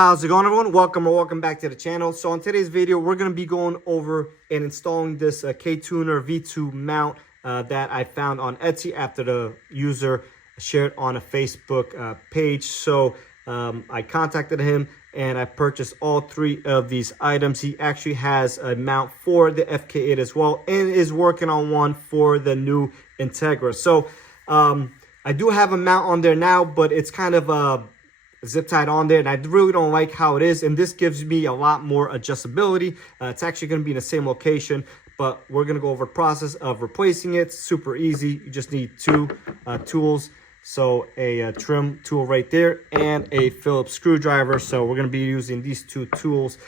How's it going, everyone? Welcome back to the channel. So in today's video, we're going to be going over and installing this K-Tuner V2 mount that I found on Etsy after the user shared on a Facebook page. So I contacted him and I purchased all three of these items. He actually has a mount for the FK8 as well and is working on one for the new Integra. So I do have a mount on there now, but it's kind of zip tied on there and I really don't like how it is, and this gives me a lot more adjustability. It's actually going to be in the same location, but we're going to go over the process of replacing it. Super easy. You just need two tools, so a trim tool right there and a Phillips screwdriver. So we're going to be using these two tools.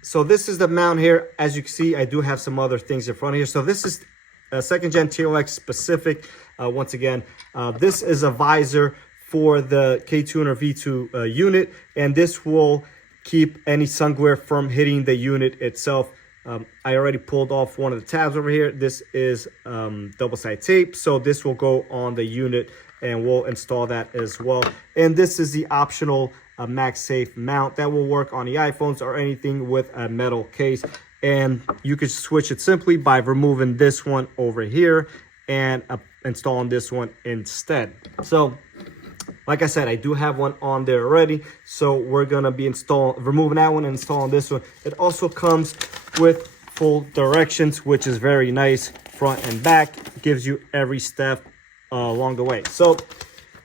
So this is the mount here. As you can see, I do have some other things in front of here. So this is a second gen TLX specific. Once again, this is a visor for the K-Tuner V2 unit, and this will keep any sun glare from hitting the unit itself. I already pulled off one of the tabs over here. This is double-sided tape, so this will go on the unit and we'll install that as well. And this is the optional MagSafe mount that will work on the iPhones or anything with a metal case. And you can switch it simply by removing this one over here and installing this one instead. So like I said, I do have one on there already, so we're gonna be removing that one and installing this one. It also comes with full directions, which is very nice, front and back. It gives you every step along the way. So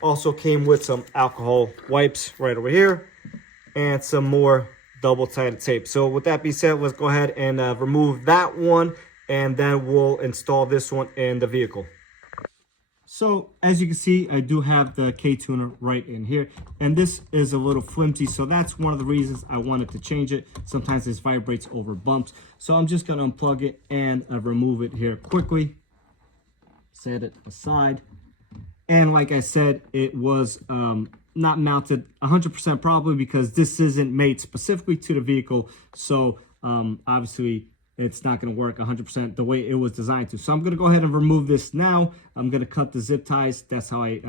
also came with some alcohol wipes right over here and some more double-sided tape. So with that being said, let's go ahead and remove that one, and then we'll install this one in the vehicle. So as you can see, I do have the K-Tuner right in here, and this is a little flimsy, so that's one of the reasons I wanted to change it. Sometimes this vibrates over bumps, so I'm just going to unplug it and remove it here quickly. Set it aside. And like I said, it was not mounted 100% probably because this isn't made specifically to the vehicle, so obviously it's not going to work 100% the way it was designed to. So I'm going to go ahead and remove this now. I'm going to cut the zip ties. That's how I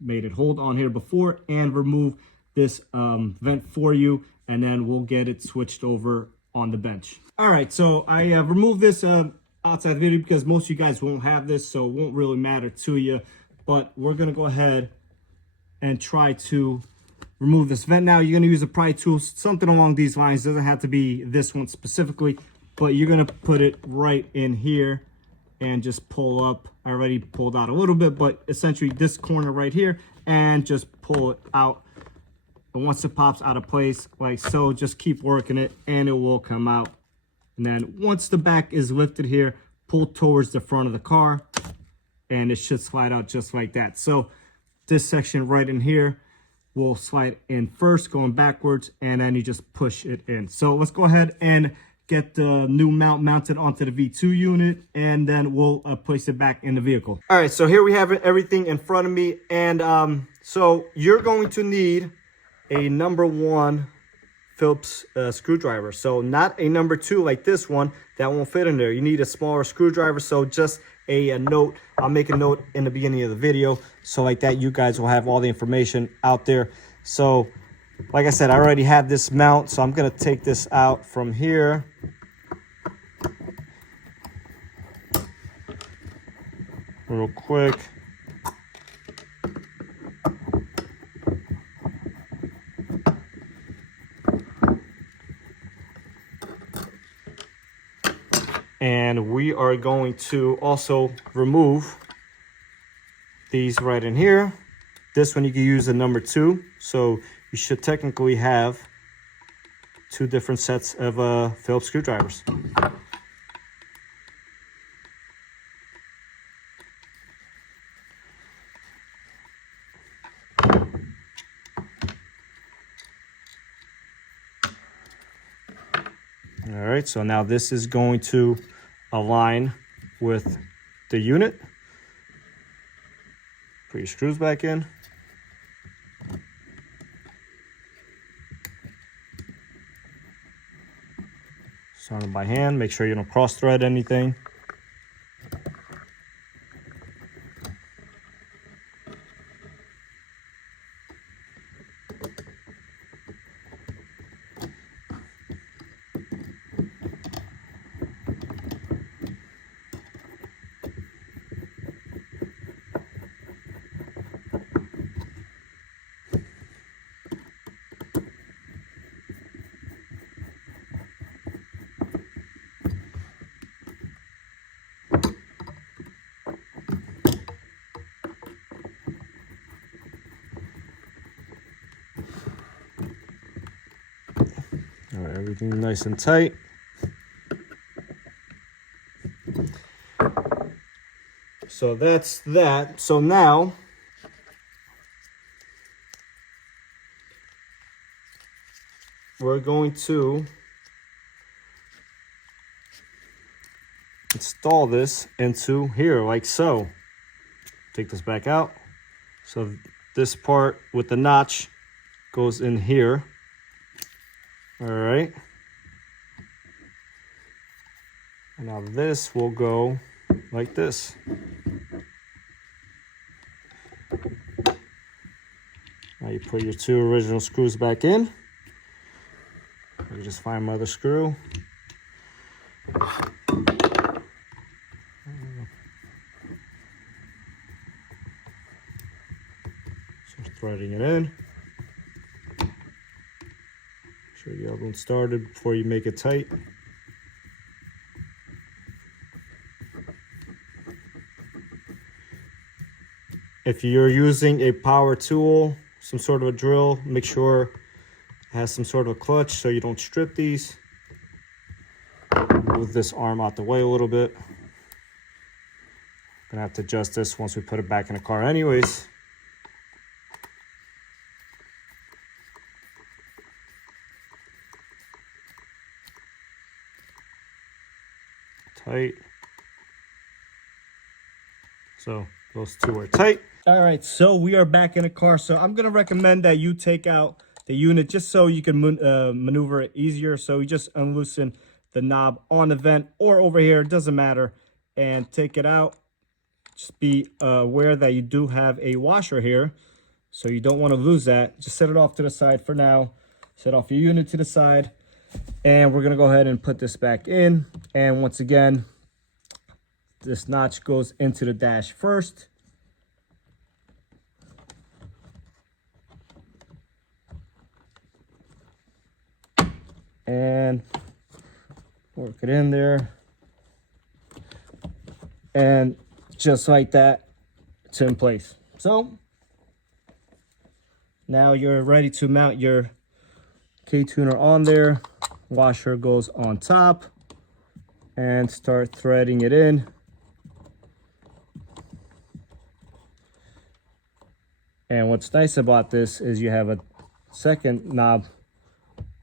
made it hold on here before, and remove this vent for you, and then we'll get it switched over on the bench. All right, so I removed this outside the video because most of you guys won't have this, so it won't really matter to you. But we're going to go ahead and try to remove this vent now. You're going to use a pry tool, something along these lines. Doesn't have to be this one specifically, but you're going to put it right in here and just pull up. I already pulled out a little bit, but essentially this corner right here, and just pull it out. And once it pops out of place like so, just keep working it and it will come out. And then once the back is lifted here, pull towards the front of the car and it should slide out just like that. So this section right in here will slide in first, going backwards, and then you just push it in. So let's go ahead and get the new mount mounted onto the V2 unit, and then we'll place it back in the vehicle. All right, so here we have everything in front of me, and so you're going to need a #1 Phillips screwdriver. So not a #2 like this one, that won't fit in there. You need a smaller screwdriver, so just a note. I'll make a note in the beginning of the video, so like that you guys will have all the information out there. So like I said, I already have this mount, so I'm going to take this out from here. Real quick. And we are going to also remove these right in here. This one you can use a #2, so you should technically have two different sets of Phillips screwdrivers. All right, so now this is going to align with the unit. Put your screws back in. Start it by hand. Make sure you don't cross thread anything. Everything nice and tight. So that's that. So now we're going to install this into here like so. Take this back out. So this part with the notch goes in here. All right. And now this will go like this. Now you put your 2 original screws back in. You just find my other screw. So threading it in. Make sure you have one started before you make it tight. If you're using a power tool, some sort of a drill, make sure it has some sort of a clutch so you don't strip these. Move this arm out the way a little bit. Gonna have to adjust this once we put it back in the car anyways. Tight. So those 2 are tight. All right, so we are back in the car. So I'm gonna recommend that you take out the unit just so you can maneuver it easier. So you just unloosen the knob on the vent or over here, it doesn't matter, and take it out. Just be aware that you do have a washer here, so you don't want to lose that. Just set it off to the side for now. Set off your unit to the side, and we're gonna go ahead and put this back in. And once again, this notch goes into the dash first. And work it in there. And just like that, it's in place. So now you're ready to mount your K-tuner on there. Washer goes on top and start threading it in. And what's nice about this is you have a second knob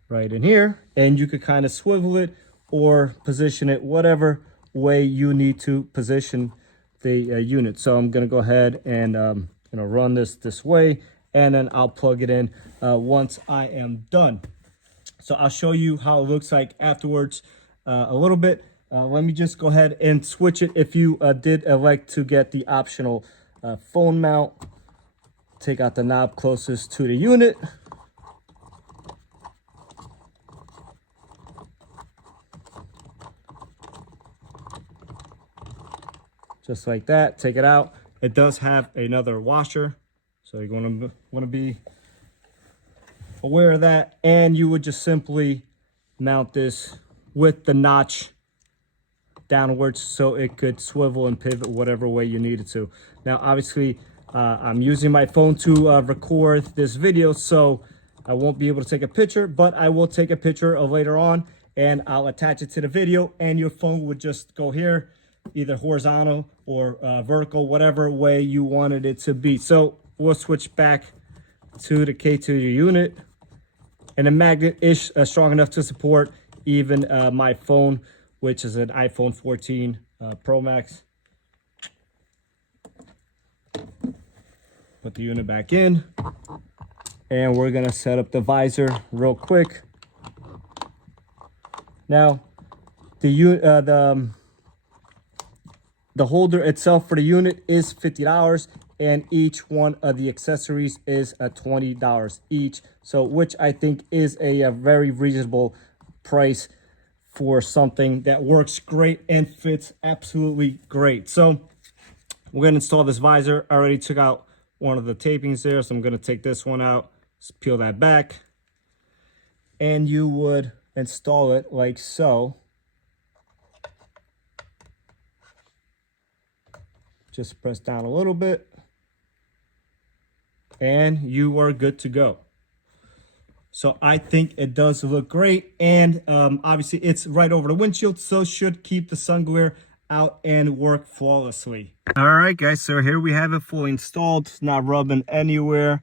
right in here, and you could kind of swivel it or position it whatever way you need to position the unit. So I'm going to go ahead and run this way, and then I'll plug it in once I am done. So I'll show you how it looks like afterwards a little bit. Let me just go ahead and switch it. If you did elect to get the optional phone mount, take out the knob closest to the unit. Just like that, take it out. It does have another washer, so you're going to want to be aware of that. And you would just simply mount this with the notch downwards so it could swivel and pivot whatever way you need it to. Now, obviously, I'm using my phone to record this video, so I won't be able to take a picture, but I will take a picture of later on, and I'll attach it to the video, and your phone would just go here, either horizontal or vertical, whatever way you wanted it to be. So we'll switch back to the K2 unit, and the magnet is strong enough to support even my phone, which is an iPhone 14 Pro Max. Put the unit back in, and we're gonna set up the visor real quick. Now, the holder itself for the unit is $50, and each one of the accessories is $20 each. So, which I think is a very reasonable price for something that works great and fits absolutely great. So, we're gonna install this visor. I already took out one of the tapings there, so I'm gonna take this one out, just peel that back, and you would install it like so. Just press down a little bit, and you are good to go. So I think it does look great. And obviously it's right over the windshield, so should keep the sun glare out and work flawlessly. All right, guys, so here we have it fully installed. It's not rubbing anywhere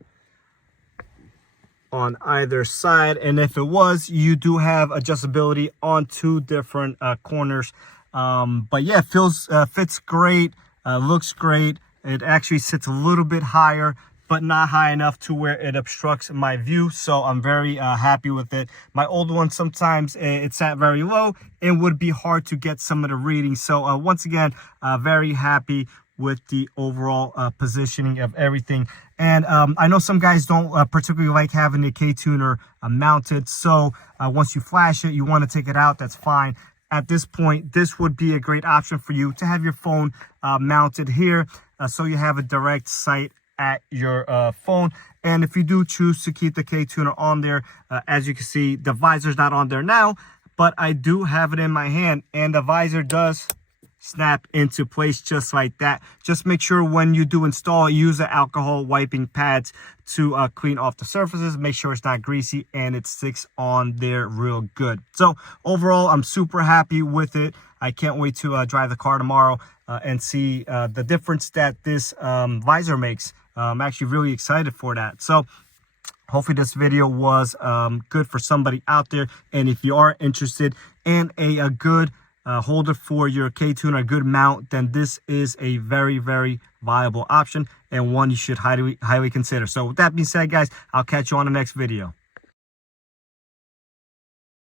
on either side, and if it was, you do have adjustability on 2 different corners. But yeah, fits great, looks great. It actually sits a little bit higher, but not high enough to where it obstructs my view, so I'm very happy with it. My old one, sometimes it sat very low and would be hard to get some of the readings. So once again, very happy with the overall positioning of everything. And I know some guys don't particularly like having the K-tuner mounted, so once you flash it, you want to take it out, that's fine. At this point, this would be a great option for you to have your phone mounted here, so you have a direct sight at your phone. And if you do choose to keep the K-tuner on there, as you can see, the visor's not on there now, but I do have it in my hand, and the visor does snap into place just like that. Just make sure when you do install, use the alcohol wiping pads to clean off the surfaces. Make sure it's not greasy and it sticks on there real good. So overall, I'm super happy with it. I can't wait to drive the car tomorrow and see the difference that this visor makes. I'm actually really excited for that. So hopefully this video was good for somebody out there. And if you are interested in a good holder for your K-tuner, a good mount, then this is a very, very viable option and one you should highly consider. So with that being said, guys, I'll catch you on the next video.